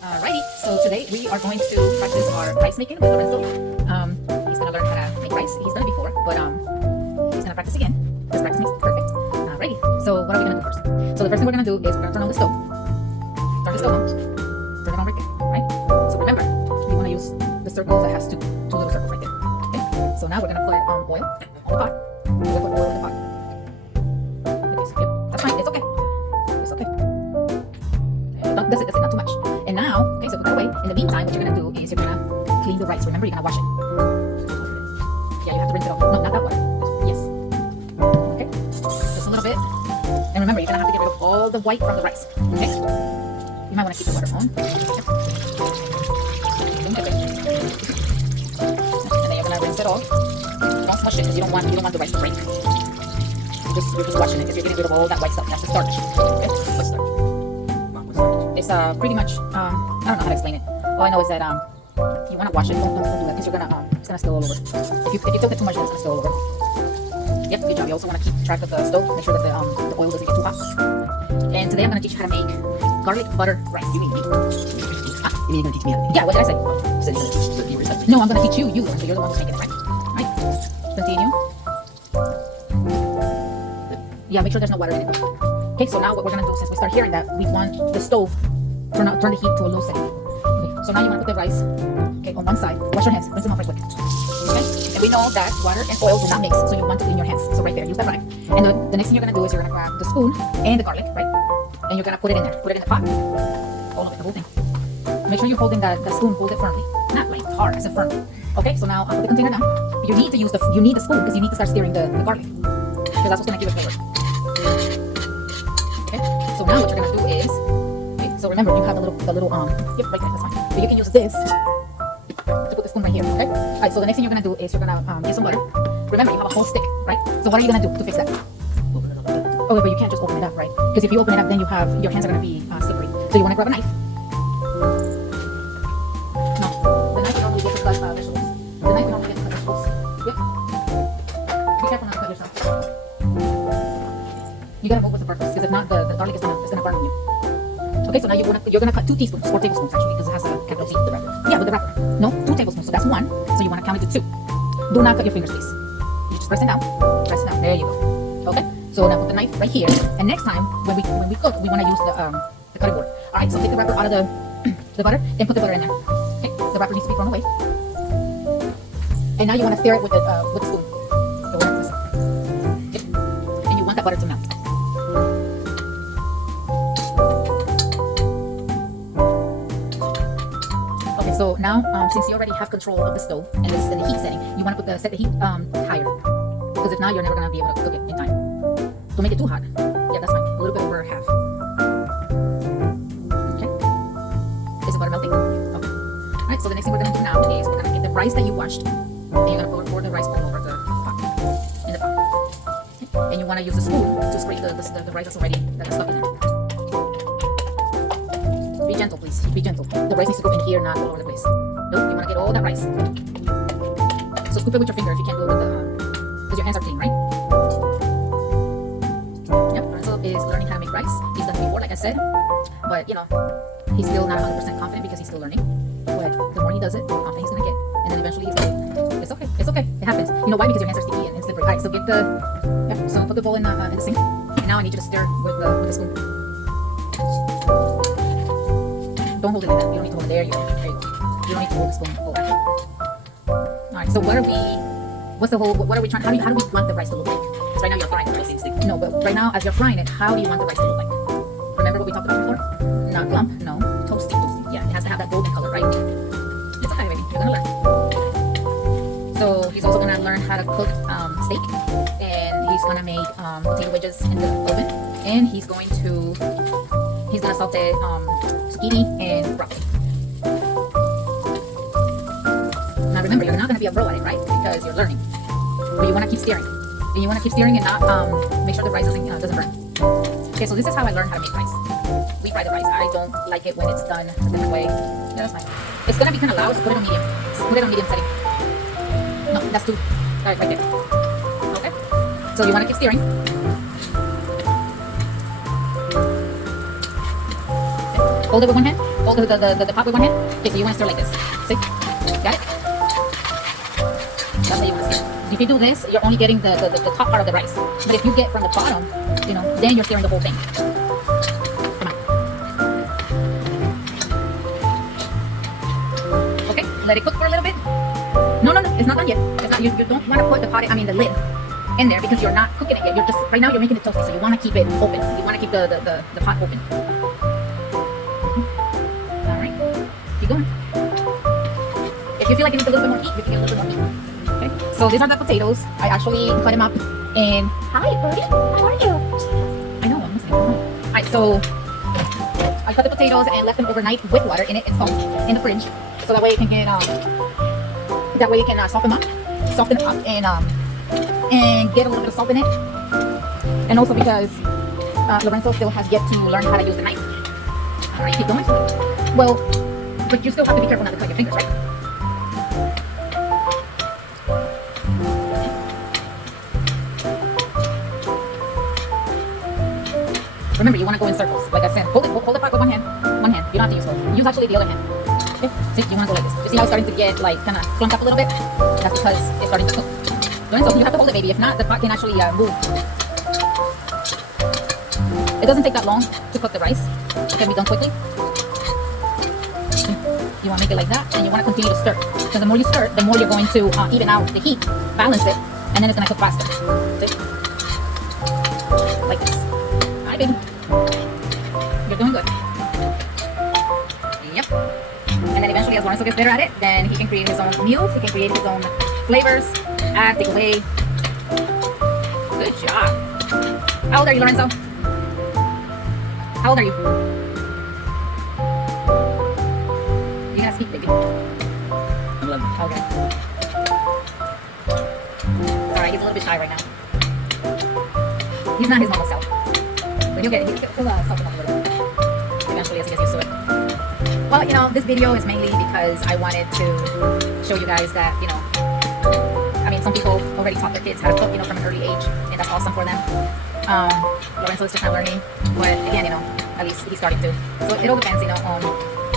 Alrighty, so today we are going to practice our rice making with Lorenzo. He's gonna learn how to make rice. He's done it before, but he's gonna practice again. This practice makes perfect. Alrighty, so what are we gonna do first? So the first thing we're gonna do is we're gonna turn on the stove. Turn the stove on. Turn it on right there, right? So remember, we wanna use the circle that has two little circles right there. Okay? So now we're gonna put oil on the pot. We're gonna put oil in the pot. Okay, so, that's fine. It's okay. It's okay. That's it. Not too much. And now, okay, so put that away. In the meantime, what you're gonna do is you're gonna clean the rice. Remember, you're gonna wash it. Yeah, you have to rinse it off. No, not that water. Yes. Okay. Just a little bit. And remember, you're gonna have to get rid of all the white from the rice. Okay. You might want to keep the water on. Okay. And then you're gonna rinse it off. Don't smush it because you don't want the rice to break. You're just washing it because you're getting rid of all that white stuff. That's the starch. Okay. What's starch? It's pretty much I don't know how to explain it. All I know is that you want to wash it. Don't do that because you're gonna it's gonna spill all over. If you tilt it too much, then it's gonna spill all over. Yep, good job. You also want to keep track of the stove. Make sure that the oil doesn't get too hot. And today I'm gonna teach you how to make garlic butter rice. You mean me? You mean you're gonna teach me how to make? Yeah. What did I say? You said you're gonna teach the viewers how to make. No, I'm gonna teach you. So you're the one who's making it, right? Right. Continue. Yeah. Make sure there's no water in it. Okay, so now what we're gonna do, since we start hearing that, we want the stove turn the heat to a low setting. Okay, so now you want to put the rice, okay, on one side. Wash your hands, rinse them off right quick. Okay, and we know that water and oil do not mix, so you want to clean your hands. So right there, use that rag. And the next thing you're gonna do is you're gonna grab the spoon and the garlic, right? And you're gonna put it in there, put it in the pot, all of it, the whole thing. Make sure you're holding the spoon, hold it firmly, not like hard, I said firmly. Okay, so now I'll put the container down. You need the spoon because you need to start stirring the garlic, because that's what's gonna give it flavor. So now what you're gonna do is, okay, so remember you have the little yep, right there, that's fine. So you can use this to put the spoon right here, okay? Alright, so the next thing you're gonna do is you're gonna use some butter. Remember, you have a whole stick, right? So what are you gonna do to fix that? Oh, but you can't just open it up, right? Because if you open it up, then your hands are gonna be slippery. So you wanna grab a knife. No, the knife we normally get to cut vegetables. The knife we normally get to cut vegetables. Yep. Be careful not to cut yourself. You gotta move with the purpose, because if not, the garlic is gonna burn on you. Okay, so now you're gonna cut 2 teaspoons, 4 tablespoons actually, because it has a capital T with the wrapper. Yeah, with the wrapper. No, 2 tablespoons. So that's 1. So you wanna count it to 2. Do not cut your fingers, please. You just press it down. Press it down. There you go. Okay. So now put the knife right here. And next time when we cook, we wanna use the cutting board. All right. So take the wrapper out of the butter and put the butter in there. Okay. The wrapper needs to be thrown away. And now you wanna stir it with the spoon. Okay. And you want that butter to melt. Okay, so now since you already have control of the stove and this is in the heat setting, you want to set the heat higher, because if not, you're never gonna be able to cook it in time. Don't make it too hot. Yeah, that's fine. A little bit over half. Okay. Is the butter melting? Okay. All right. So the next thing we're gonna do now is we're gonna get the rice that you washed, and you're gonna pour the rice all over the pot, in the pot. Okay. And you want to use the spoon to scrape the rice that's already stuck in there. Be gentle, please. Be gentle. The rice needs to go in here, not all over the place. Nope, you want to get all that rice. So scoop it with your finger if you can't do it with because your hands are clean, right? Yep, Lorenzo is learning how to make rice. He's done it before, like I said. But, you know, he's still not 100% confident because he's still learning. But the more he does it, the more confident he's going to get. And then eventually he's like, it's okay. It's okay. It happens. You know why? Because your hands are sticky and slippery. Alright, so get so put the bowl in the sink. And now I need you to stir with the spoon. Don't hold it like that. You don't need to hold it. There you go. There you go. You don't need to hold the spoon. Hold it. Alright, so what are we trying, how do we want the rice to look like? Because right now you're frying the rice. No, but right now as you're frying it, how do you want the rice to look like? Remember what we talked about before? Not lump, no. Toasty. Yeah, it has to have that golden color, right? It's okay, baby. You're gonna learn. So he's also gonna learn how to cook steak. And he's gonna make potato wedges in the oven. And he's gonna saute zucchini and broccoli. Now remember, you're not going to be a pro at it, right? Because you're learning. But you want to keep stirring. And you want to keep stirring and not make sure the rice doesn't burn. Okay, so this is how I learned how to make rice. We fry the rice. I don't like it when it's done a different way. Yeah, that's fine. It's going to be kind of loud, so put it on medium. Put it on medium setting. No, that's too. Alright, right there. Okay? So you want to keep stirring. Hold it with one hand. hold the pot with one hand. Okay, so you want to stir like this. See? Got it? That's how you want to stir. If you do this, you're only getting the top part of the rice. But if you get from the bottom, you know, then you're stirring the whole thing. Come on. Okay, let it cook for a little bit. No, it's not done yet. It's not. You don't want to put the pot, I mean the lid, in there because you're not cooking it yet. You're just right now you're making it toasty, so you want to keep it open. You want to keep the pot open. All right, keep going. If you feel like it needs a little bit more heat, you can get a little bit more heat. Okay, so these are the potatoes. I actually cut them up in. Hi, buddy. How are you? I know. I'm listening. Alright, so I cut the potatoes and left them overnight with water in it and salt in the fridge, so that way it can get soften up, and get a little bit of salt in it. And also because Lorenzo still has yet to learn how to use the knife. All right, keep going. Well, but you still have to be careful not to cut your fingers, right? Remember, you want to go in circles. Like I said, hold the pot with one hand. One hand. You don't have to use both. Use actually the other hand. Okay? See, you want to go like this. You see how it's starting to get like kind of clumped up a little bit? That's because it's starting to cook. So you have to hold it, baby. If not, the pot can actually move. It doesn't take that long to cook the rice. It can be done quickly. You want to make it like that, and you want to continue to stir. Because the more you stir, the more you're going to even out the heat, balance it, and then it's going to cook faster. See? Like this. Hi, baby. You're doing good. Yep. And then eventually, as Lorenzo gets better at it, then he can create his own meals. He can create his own flavors. Add, take away. Good job. How old are you, Lorenzo? How old are you? You gotta speak, baby. I'm 11. Okay. Alright, he's a little bit shy right now. He's not his normal self. But he'll soften up a little bit. Eventually, as he gets used to it. Well, you know, this video is mainly because I wanted to show you guys that, you know, I mean, some people already taught their kids how to cook, you know, from an early age, and that's awesome for them. Lorenzo is just not learning, but again, you know, at least he's starting to. So it all depends, you know, on,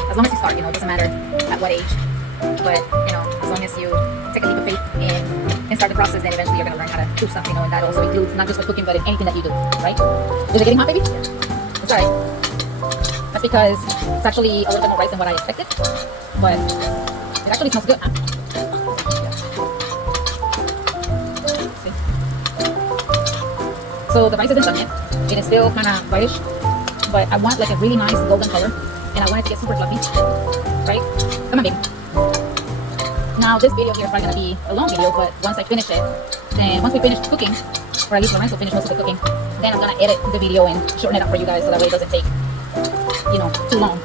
as long as you start, you know, it doesn't matter at what age, but, you know, as long as you take a leap of faith and start the process, then eventually you're going to learn how to do stuff, you know, and that also includes not just with cooking, but in anything that you do, right? Is it getting hot, baby? It's alright. That's because it's actually a little bit more rice than what I expected, but it actually smells good, huh? So the rice isn't done yet. It is still kind of whitish, but I want like a really nice golden color, and I want it to get super fluffy, right? Come on, baby. Now this video here is probably gonna be a long video, but once I finish it, then once we finish cooking, or at least Lorenzo finish most of the cooking, then I'm gonna edit the video and shorten it up for you guys, so that way it doesn't take, you know, too long.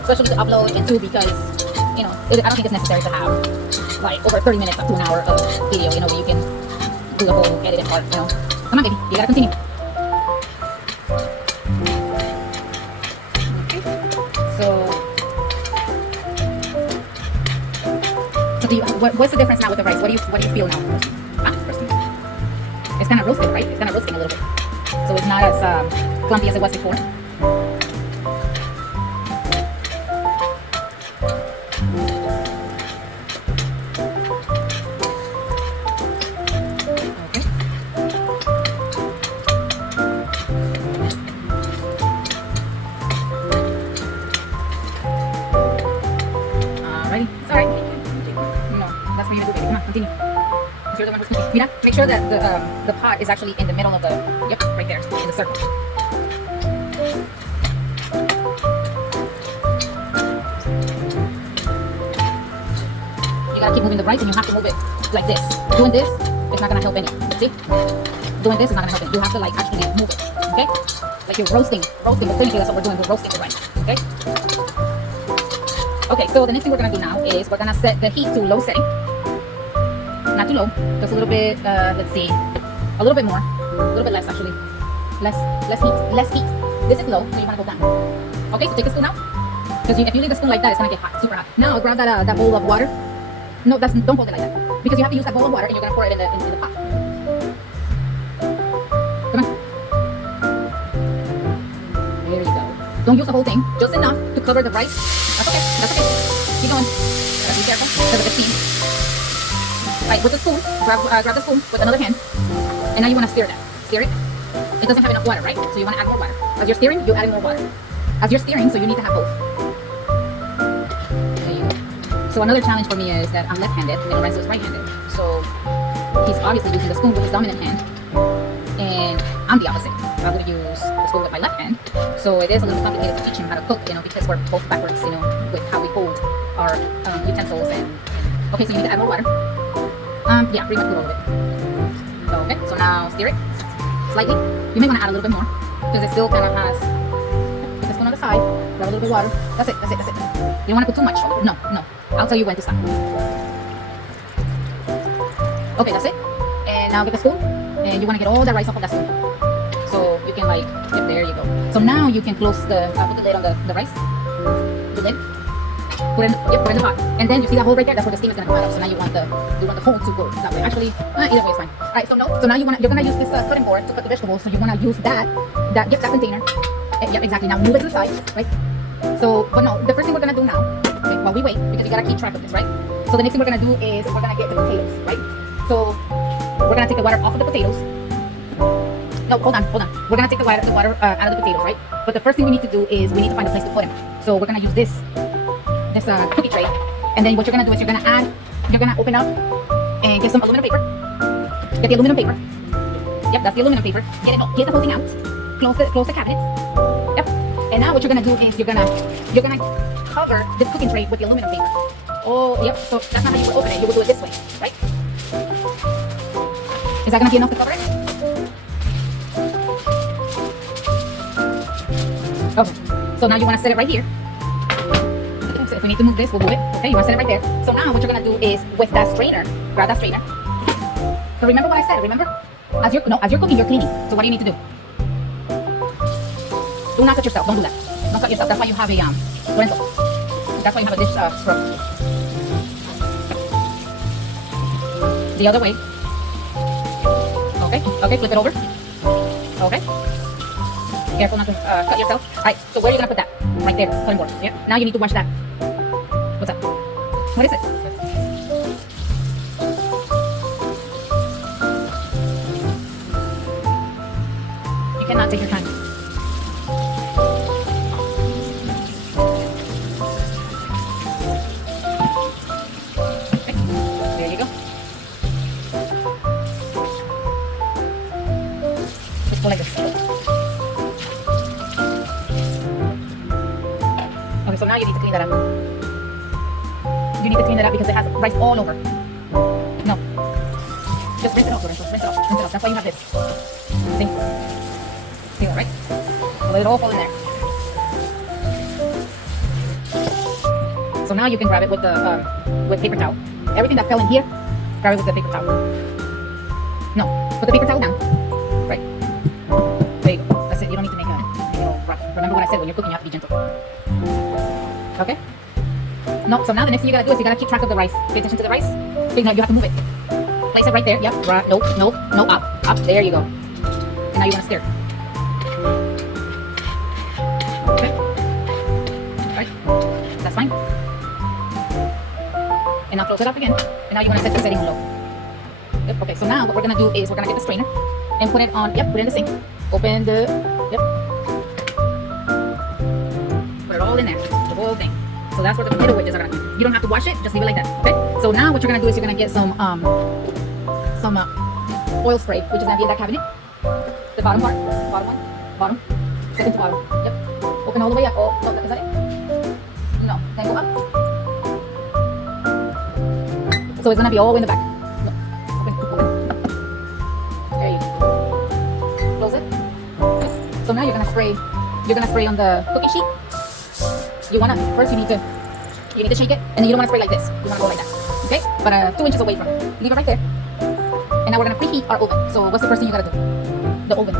Especially to upload and too, because, you know, I don't think it's necessary to have like over 30 minutes up to an hour of video, you know, where you can do the whole editing part, you know. Come on, baby, you gotta continue. Okay. So do you, what's the difference now with the rice? What do you feel now? It's kind of roasted, right? It's kind of roasting a little bit, so it's not as clumpy as it was before. Mira, make sure that the pot is actually in the middle of the, yep, right there, in the circle. You gotta keep moving the rice, and you have to move it like this. Doing this is not gonna help any. See? Doing this is not gonna help it. You have to like actually move it, okay? Like you're roasting, but technically that's what we're doing. We're roasting the rice, okay? Okay, so the next thing we're gonna do now is we're gonna set the heat to low setting. Not too low, just a little bit, let's see, a little bit more, a little bit less actually, less heat. This is low, so you want to go down. Okay, so take a spoon out, because if you leave the spoon like that, it's going to get hot, super hot. Now grab that bowl of water. No, don't hold it like that, because you have to use that bowl of water, and you're going to pour it in the pot. Come on. There you go. Don't use the whole thing. Just enough to cover the rice. That's okay. That's okay. Keep going. Gotta be careful because of the steam. Alright, with the spoon, grab the spoon with another hand, and now you want to stir that. Stir it. It doesn't have enough water, right? So you want to add more water. As you're stirring, you're adding more water. As you're stirring, so you need to have both. There you go. So another challenge for me is that I'm left-handed, and Lorenzo is right-handed. So he's obviously using the spoon with his dominant hand, and I'm the opposite. I would use the spoon with my left hand. So it is a little bit complicated to teach him how to cook, because we're both backwards, with how we hold our utensils. And okay, so you need to add more water. Yeah, pretty much put all of it. Okay, so now stir it slightly. You may want to add a little bit more because it still kind of has. Put the spoon on the side. Grab a little bit of water. That's it. That's it. That's it. You don't want to put too much. No, no. I'll tell you when to stop. Okay, that's it. And now get the spoon, and you want to get all the rice off of that spoon. So you can yep, there you go. So now you can close put the lid on the rice. The lid. Put it in the pot. And then you see that hole right there? That's where the steam is gonna come out of. So now you want the hole to go that way. Actually, either way is fine. Alright, so now you're gonna use this cutting board to cut the vegetables. So you wanna use that container. Yep, exactly. Now move it to the side, right? So, but no, the first thing we're gonna do now, okay, while we wait, because you gotta keep track of this, right? So the next thing we're gonna do is we're gonna get the potatoes, right? So we're gonna take the water off of the potatoes. No, hold on. We're gonna take the water out of the potatoes, right? But the first thing we need to do is we need to find a place to put them. So we're gonna use this cookie tray, and then what you're gonna do is you're gonna open up and get some aluminum paper. Get the aluminum paper. Yep, that's the aluminum paper. Get the whole thing out. Close the cabinet. Yep. And now what you're gonna do is you're gonna cover this cooking tray with the aluminum paper. Oh, yep. So that's not how you would open it. You would do it this way, right? Is that gonna be enough to cover it? Okay. So now you wanna set it right here. So if we need to move this, we'll move it. Okay, you want to set it right there. So now what you're going to do is with that strainer, grab that strainer. So remember what I said, remember? As you're cooking, you're cleaning. So what do you need to do? Do not cut yourself. Don't do that. Don't cut yourself. That's why you have a, Lorenzo. That's why you have a dish scrub. The other way. Okay, flip it over. Okay. Careful not to cut yourself. Alright, so where are you going to put that? Right there, cutting board. Yep. Now you need to wash that. What's up? What is it? You cannot take your time. Okay. There you go. Just go like this. Okay, so now you need to clean that up. You need to clean it up because it has rice all over. No. Just rinse it off, Lorenzo. Rinse it off. That's why you have this. See? See that, right? Let it all fall in there. So now you can grab it with paper towel. Everything that fell in here, grab it with the paper towel. No. Put the paper towel down. Right. There you go. That's it. You don't need to make it all rough. Remember what I said, when you're cooking, you have to be gentle. Okay? No, so now the next thing you gotta do is you gotta keep track of the rice. Pay attention to the rice. Okay, now you have to move it. Place it right there. Yep. Right. Nope. Up. There you go. And now you're gonna stir. Okay. Right. That's fine. And now close it up again. And now you're gonna set the setting on low. Yep. Okay. So now what we're gonna do is we're gonna get the strainer and put it on. Yep. Put it in the sink. Open the. Yep. Put it all in there. The whole thing. So that's where the potato wedges are gonna be. You don't have to wash it, just leave it like that. Okay? So now what you're gonna do is you're gonna get some oil spray, which is gonna be in that cabinet. The bottom part. Bottom. Second to bottom. Yep. Open all the way up. Oh, no, is that it? No. Then go up. So it's gonna be all the way in the back. Look. Open. There you go. Close it. Okay. So now you're gonna spray on the cookie sheet. You need to shake it, and then you don't want to spray like this. You want to go like that, okay? But 2 inches away from it. Leave it right there. And now we're gonna preheat our oven. So what's the first thing you gotta do? The oven.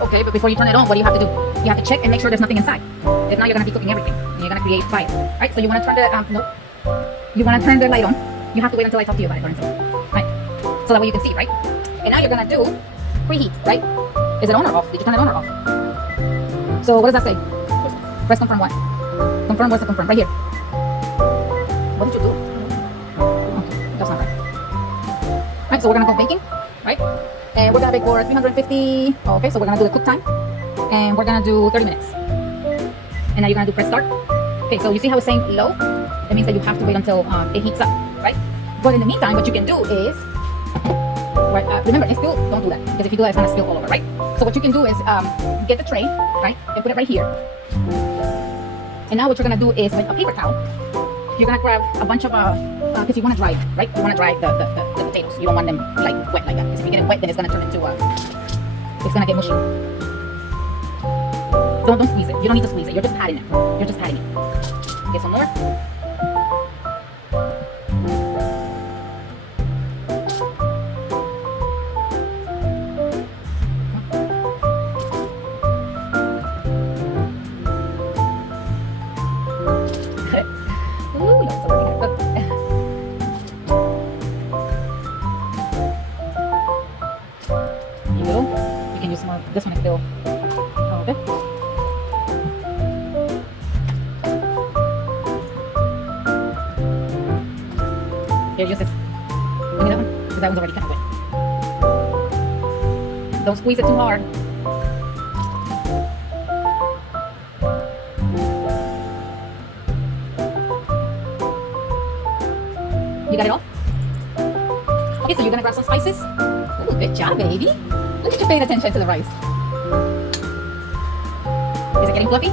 Okay, but before you turn it on, what do you have to do? You have to check and make sure there's nothing inside. If not, you're gonna be cooking everything, and you're gonna create fire. Right? So you want to turn you want to turn the light on. You have to wait until I talk to you about it, Lorenzo. Right? So that way you can see, right? And now you're gonna do preheat, right? Is it on or off? Did you turn it on or off? So what does that say? Press confirm what? Confirm, where's the confirm? Right here. What did you do? Okay, that's not right. Right, so we're gonna go baking, right? And we're gonna bake for 350. Okay, so we're gonna do the cook time. And we're gonna do 30 minutes. And now you're gonna do press start. Okay, so you see how it's saying low? That means that you have to wait until it heats up, right? But in the meantime, what you can do is, right, remember, and still don't do that, because if you do that, it's gonna spill all over, right? So what you can do is get the tray, right, and put it right here. And now what you're gonna do is with a paper towel, you're gonna grab a bunch of, because you wanna dry, right? You wanna dry the potatoes. You don't want them like wet like that, because if you get it wet, then it's gonna turn into it's gonna get mushy. Don't squeeze it. You don't need to squeeze it. You're just patting it. You're just patting it. Get some more. Ooh, that's so good. You go. You can use more. This one is still okay. Here, use this. Give me that one, because that one's already kind of wet. Don't squeeze it too hard. You got it all? Okay, so you're gonna grab some spices. Ooh, good job, baby. Look at you paying attention to the rice. Is it getting fluffy?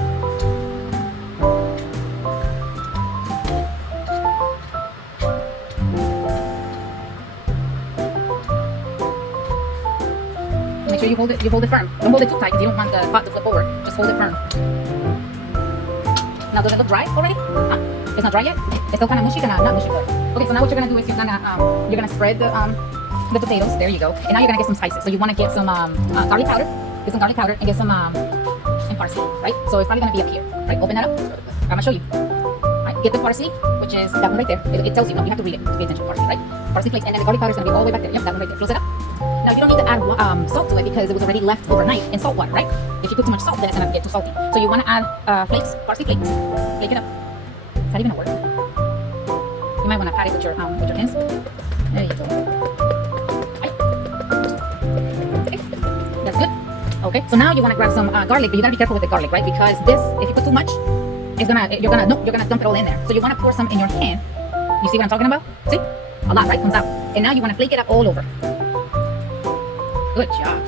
Make sure you hold it firm. Don't hold it too tight because you don't want the pot to flip over. Just hold it firm. Now does it look dry already? It's not dry yet? It's still kind of mushy, not mushy good. Okay, so now what you're gonna do is you're gonna spread the potatoes. There you go. And now you're gonna get some spices. So you wanna get some garlic powder. Get some garlic powder and get some and parsley, right? So it's probably gonna be up here, right? Open that up. I'm gonna show you. Right? Get the parsley, which is that one right there. It tells you. No, you have to read it to pay attention. Parsley, right? Parsley flakes, and then the garlic powder is gonna be all the way back there. Yep, that one right there. Close it up. Now you don't need to add salt to it because it was already left overnight in salt water, right? If you put too much salt, then it's gonna get too salty. So you wanna add flakes, parsley flakes. Flake it up. Is that even a word? You might wanna pat it with your hands. There you go. Right. Okay, that's good. Okay, so now you wanna grab some garlic, but you gotta be careful with the garlic, right? Because this, if you put too much, you're gonna dump it all in there. So you wanna pour some in your hand. You see what I'm talking about? See? A lot, right? Comes out. And now you wanna flake it up all over. Good job.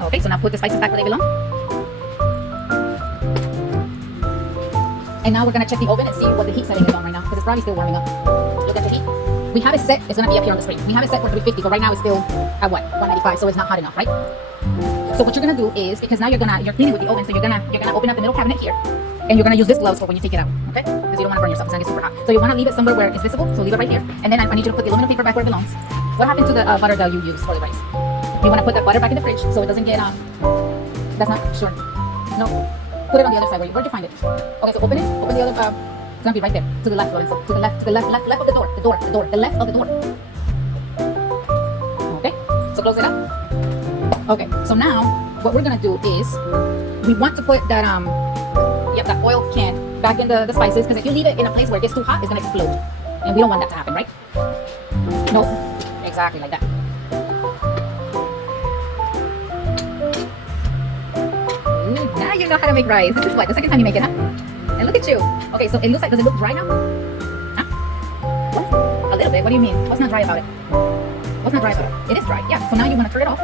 Okay, so now put the spices back where they belong. And now we're gonna check the oven and see what the heat setting is on right now, because it's probably still warming up. Look at the heat. We have it set, it's gonna be up here on the screen. We have it set for 350, but right now it's still at what? 195, so it's not hot enough, right? So what you're gonna do is, because now you're cleaning with the oven, so you're gonna open up the middle cabinet here, and you're gonna use this gloves for when you take it out, okay? Because you don't wanna burn yourself, it's gonna get super hot. So you wanna leave it somewhere where it's visible, so leave it right here, and then I need you to put the aluminum paper back where it belongs. What happened to the butter that you used for the rice? You want to put the butter back in the fridge so it doesn't get that's not sure. No, put it on the other side. Where'd you find it? Okay, so open it. Open the other. It's gonna be right there. To the left, Lorenzo. To the left. To the left. Left of the door. The left of the door. Okay. So close it up. Okay. So now what we're gonna do is we want to put that that oil can back in the spices, because if you leave it in a place where it gets too hot, it's gonna explode, and we don't want that to happen, right? No. Exactly like that. Now you know how to make rice. This is what, the second time you make it, huh? And look at you. Okay, so it looks like, does it look dry now? Huh? What? A little bit. What do you mean? What's not dry about it? What's not dry about it? It is dry. Yeah. So now you want to turn it off.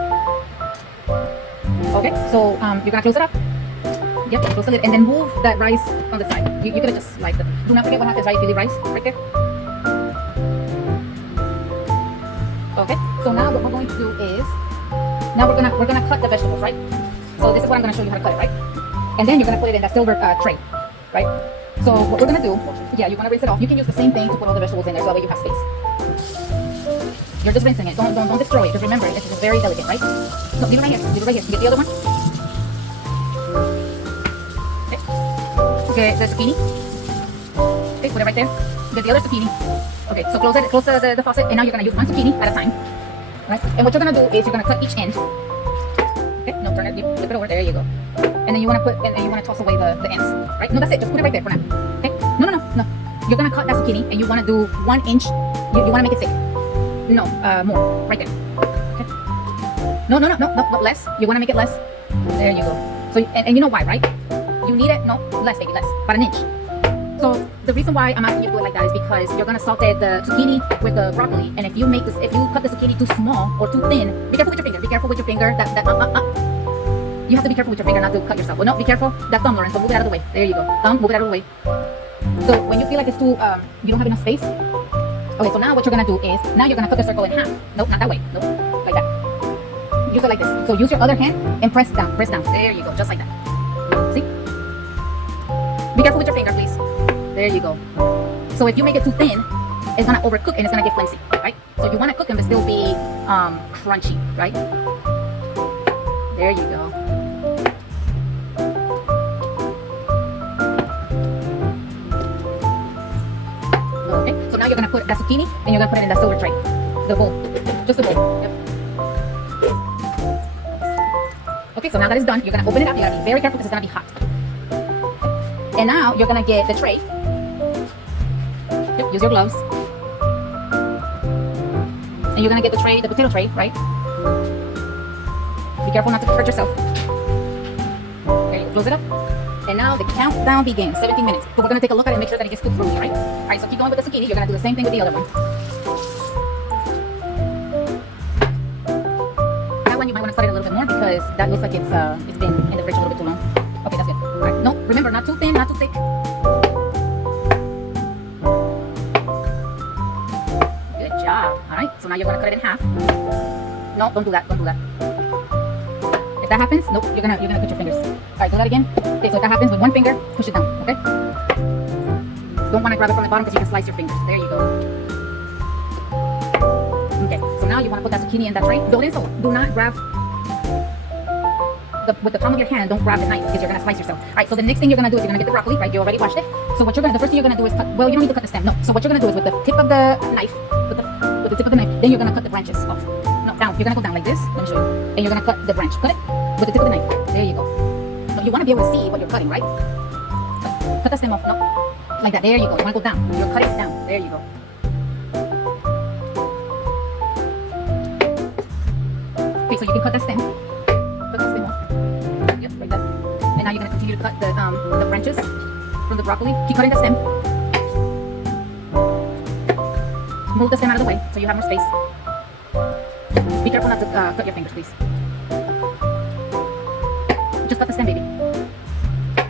Okay. So you're gonna close it up. Yep. Close the lid and then move that rice on the side. You could have just like do not forget what happens, right? If you leave rice right there. Okay. So now what we're going to do is now we're gonna cut the vegetables, right? So this is what I'm going to show you how to cut it, right? And then you're going to put it in that silver tray, right? So what we're going to do, yeah, you want to rinse it off. You can use the same thing to put all the vegetables in there, so that way you have space. You're just rinsing it. Don't destroy it. Just remember, this is very delicate, right? So leave it right here. Leave it right here. Get the other one. Okay. Get the zucchini. Okay, put it right there. Get the other zucchini. Okay, so close it. Close the faucet, and now you're going to use one zucchini at a time, right? And what you're going to do is you're going to cut each end. Okay, no, turn it, flip it over. There you go. and then you want to put, and you want to toss away the ends, right? No, that's it. Just put it right there for now. Okay? No. You're gonna cut that zucchini, and you want to do 1 inch. You want to make it thick. No, more, right there. Okay? No, less. You want to make it less. There you go. So, and you know why, right? You need it. No, less, baby, less. About 1 inch. So the reason why I'm asking you to do it like that is because you're gonna saute the zucchini with the broccoli, and if you cut the zucchini too small or too thin, be careful with your finger. Be careful with your finger. You have to be careful with your finger not to cut yourself. Well, no, be careful. That thumb, Lorenzo, move it out of the way. There you go. Thumb, move it out of the way. So when you feel like it's too, you don't have enough space. Okay, so now what you're gonna do is, now you're gonna cut the circle in half. Nope, not that way. Nope, like that. Use it like this. So use your other hand and press down. Press down. There you go, just like that. See? Be careful with your finger, please. There you go. So if you make it too thin, it's gonna overcook and it's gonna get flimsy, right? So you wanna cook them but still be crunchy, right? There you go. Okay, so now you're gonna put that zucchini and you're gonna put it in that silver tray. The bowl. Just the bowl. Yep. Okay, so now that it's done, you're gonna open it up. You gotta be very careful because it's gonna be hot. And now you're gonna get the tray. Yep, use your gloves. And you're gonna get the tray, the potato tray, right? Be careful not to hurt yourself. There you go, close it up. And now the countdown begins, 17 minutes. But we're gonna take a look at it and make sure that it gets cooked thoroughly, right? All right, so keep going with the zucchini. You're gonna do the same thing with the other one. That one you might wanna cut it a little bit more because that looks like it's been in the fridge a little bit too long. Okay, that's good. All right, no, remember, not too thin, not too thick. Good job. All right, so now you're gonna cut it in half. No, don't do that. Don't do that. If that happens, nope, you're gonna put your fingers. All right, do that again. Okay, so if that happens with one finger, push it down. Okay. Don't want to grab it from the bottom because you can slice your fingers. There you go. Okay, so now you want to put that zucchini in that tray. Lorenzo, do not grab with the palm of your hand. Don't grab the knife because you're gonna slice yourself. All right, so the next thing you're gonna do is you're gonna get the broccoli. Right, you already washed it. So what the first thing you're gonna do is cut. Well, you don't need to cut the stem. No. So what you're gonna do is with the tip of the knife, with the tip of the knife, then you're gonna cut the branches off. No, down. You're gonna go down like this. Let me show you. And you're gonna cut the branch. Cut it with the tip of the knife. There you go. No, you want to be able to see what you're cutting, right? Cut the stem off. No, like that. There you go. You want to go down. You're cutting it down. There you go. Okay, so you can cut the stem. Cut the stem off. Yep, like that. And now you're gonna continue to cut the branches from the broccoli. Keep cutting the stem. Move the stem out of the way so you have more space. Be careful not to cut your fingers, please. Just cut the stem, baby.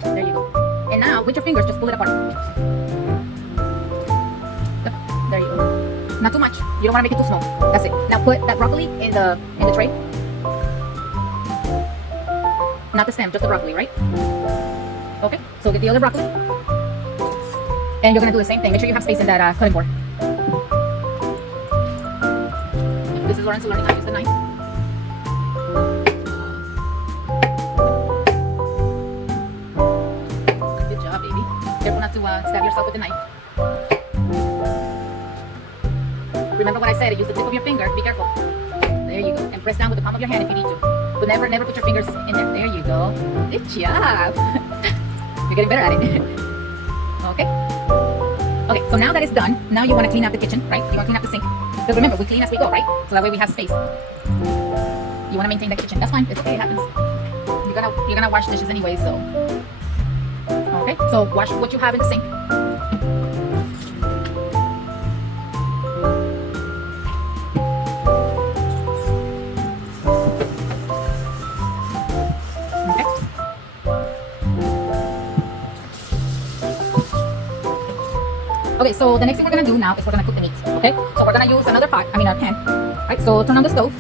There you go. And now, with your fingers, just pull it apart. Yep, there you go. Not too much. You don't want to make it too small. That's it. Now put that broccoli in the tray. Not the stem, just the broccoli, right? Okay. So get the other broccoli, and you're gonna do the same thing. Make sure you have space in that cutting board. This is Lorenzo learning how to use the knife. Good job, baby. Careful not to stab yourself with the knife. Remember what I said, use the tip of your finger. Be careful. There you go. And press down with the palm of your hand if you need to. But never put your fingers in there. There you go. Good job. You're getting better at it. Okay. Okay, so now that it's done, now you want to clean up the kitchen, right? You want to clean up the sink. Because remember, we clean as we go, right? So that way we have space. You want to maintain the kitchen. That's fine. It's okay. It happens. You're gonna wash dishes anyway, so. Okay, so wash what you have in the sink. Okay, so the next thing we're gonna do now is we're gonna cook the meat. Okay, so we're gonna use another pot, a pan. Right, so turn on the stove.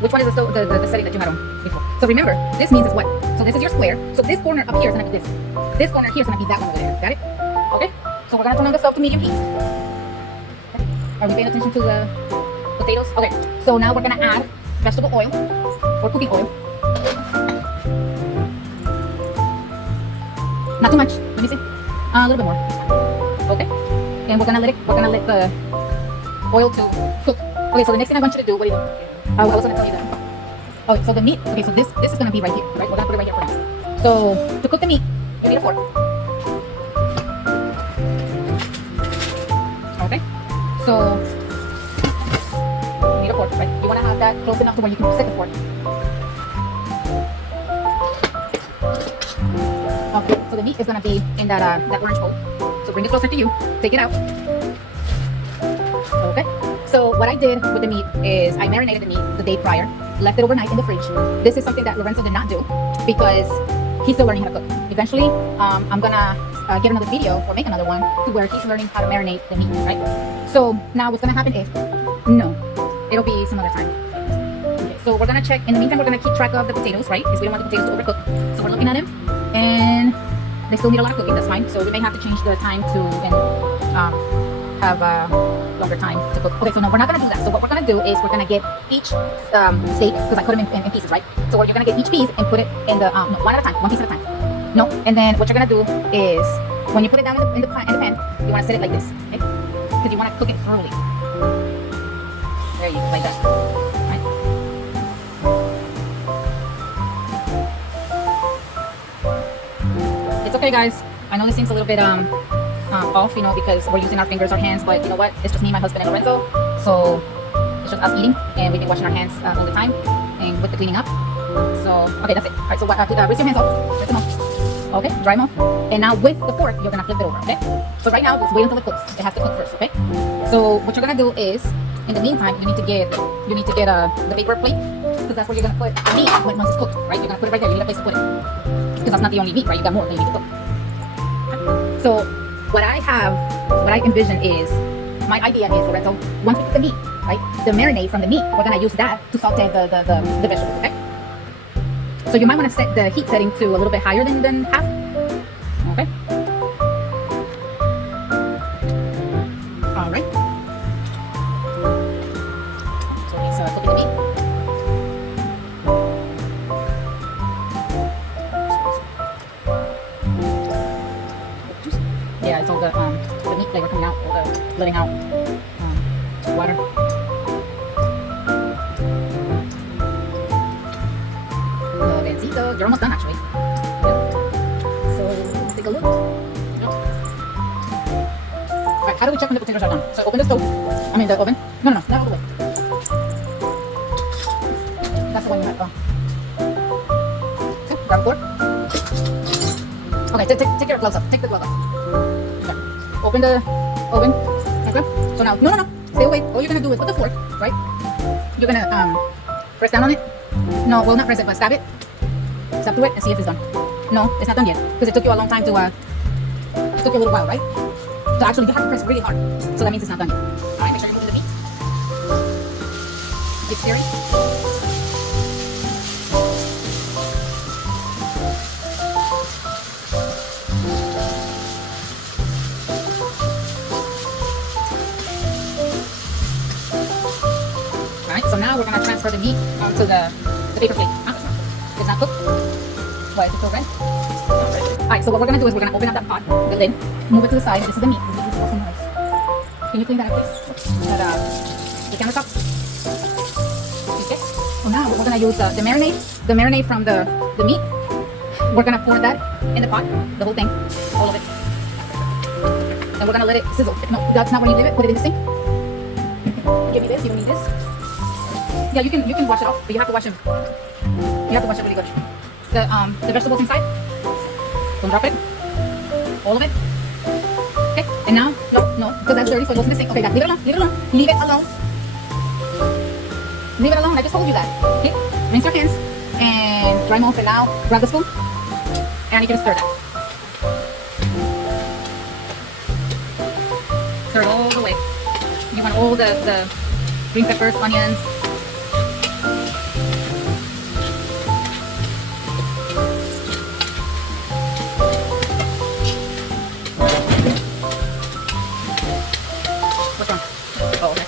Which one is the stove, the setting that you had on before? So remember, this means it's what? So this is your square. So this corner up here is gonna be this. This corner here is gonna be that one over there. Got it? Okay. So we're gonna turn on the stove to medium heat. Okay. Are we paying attention to the potatoes? Okay. So now we're gonna add vegetable oil or cooking oil. Not too much. Let me see. A little bit more. Okay. And we're gonna let the oil to cook. Okay. So the next thing I want you to do, what do you do? I was gonna tell you that. Oh, so the meat. Okay, so this is gonna be right here, right? We're gonna put it right here for now. So to cook the meat, you need a fork. Okay. So you need a fork, right? You wanna have that close enough to where you can set the fork. Okay. So the meat is gonna be in that orange bowl. So bring it closer to you. Take it out. Okay. So what I did with the meat is I marinated the meat the day prior, left it overnight in the fridge. This is something that Lorenzo did not do because he's still learning how to cook. Eventually, I'm gonna get another video or make another one to where he's learning how to marinate the meat, right? So now what's gonna happen is, no, it'll be some other time. Okay, so we're gonna check. In the meantime, we're gonna keep track of the potatoes, right? Because we don't want the potatoes to overcook. So we're looking at them, and they still need a lot of cooking. That's fine. So we may have to change the time to and have a longer time to cook. Okay, so no, we're not gonna do that. So what we're gonna do is we're gonna get each steak, because I cut them in pieces, right? So you're gonna get each piece and put it in the no, one at a time, one piece at a time. No, and then what you're gonna do is when you put it down in the pan, you wanna set it like this, okay? Because you wanna cook it thoroughly. There you go, like that. Right? It's okay, guys. I know this seems a little bit off, you know, because we're using our fingers, our hands, but you know what? It's just me, my husband, and Lorenzo. So it's just us eating, and we've been washing our hands all the time, and with the cleaning up. So okay, that's it. All right, so rinse your hands off. Rinse them off. Okay, dry them off. And now with the fork, you're gonna flip it over. Okay. So right now, let's wait until it cooks. It has to cook first. Okay. So what you're gonna do is, in the meantime, you need to get the paper plate, because that's where you're gonna put the meat once it's cooked. Right? You're gonna put it right there. You need a place to put it, because that's not the only meat, right? You got more that you need to cook. Okay. So what I envision is, my idea is, Lorenzo, once we cook the meat, right, the marinade from the meat, we're gonna use that to saute the vegetables, okay? So you might want to set the heat setting to a little bit higher than half, okay? All right. So he's cooking the meat. Yeah, it's all the meat flavor coming out, all the letting out water. Lorencito, you're almost done actually. Yeah. So let's take a look. Yeah. Alright, how do we check when the potatoes are done? So open the stove. I mean the oven. No, not all the way. That's the one you have. Okay, grab a fork. Okay, take your gloves off. Take the gloves off. Open the oven. Okay. So now, no. Stay away. All you're gonna do is with the fork, right? You're gonna press down on it. No, well, not press it, but stab it. Stab through it and see if it's done. No, it's not done yet, because it took you a long time to. It took you a little while, right? So actually, you have to press really hard. So that means it's not done yet. All right. Make sure you're moving the meat. Keep stirring. So now we're going to transfer the meat onto the paper plate. It's not cooked. Why is it so red? Alright, so what we're going to do is we're going to open up that pot, the lid, move it to the side. This is the meat. This is awesome nice. Can you clean that up, please? The countertop. Okay. So now we're going to use the marinade from the meat. We're going to pour that in the pot, the whole thing, all of it. And we're going to let it sizzle. No, that's not when you leave it. Put it in the sink. Give me this. You don't need this. Yeah, you can wash it off, but you have to wash it. You have to wash it really good. The vegetables inside. Don't drop it. All of it. Okay. And now, no, because that's dirty, so it goes in the sink. Okay, guys, leave it alone. Leave it alone. Leave it alone. Leave it alone. I just told you that. Okay. Rinse your hands and dry them off. And now, grab the spoon and you can stir that. Stir it all the way. You want all the green peppers, onions. Oh, okay.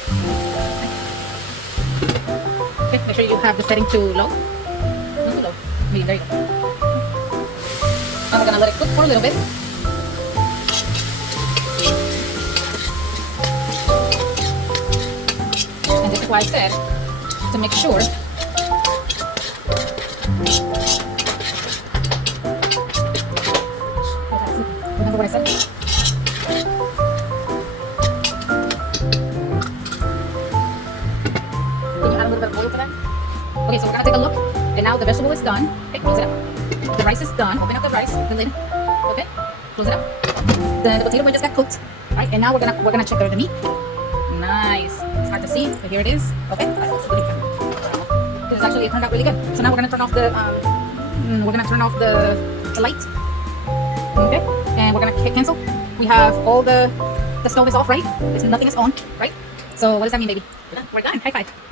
Okay, make sure you have the setting to low. Not too low. Medium, there you go. I'm gonna let it cook for a little bit. And this is why I said to make sure what I said? Can you add a little bit of oil to that? Okay, so we're gonna take a look. And now the vegetable is done. Okay, close it up. The rice is done. Open up the rice, the lid. Okay, close it up. The potato wedges got cooked. Alright, and now we're gonna check the meat. Nice. It's hard to see, but here it is. Okay. This is actually, it turned out really good. So now we're gonna turn off the light. Okay, and we're gonna hit cancel. We have all the stove is off, right? Nothing is on, right? So what does that mean, baby? We're done. High five.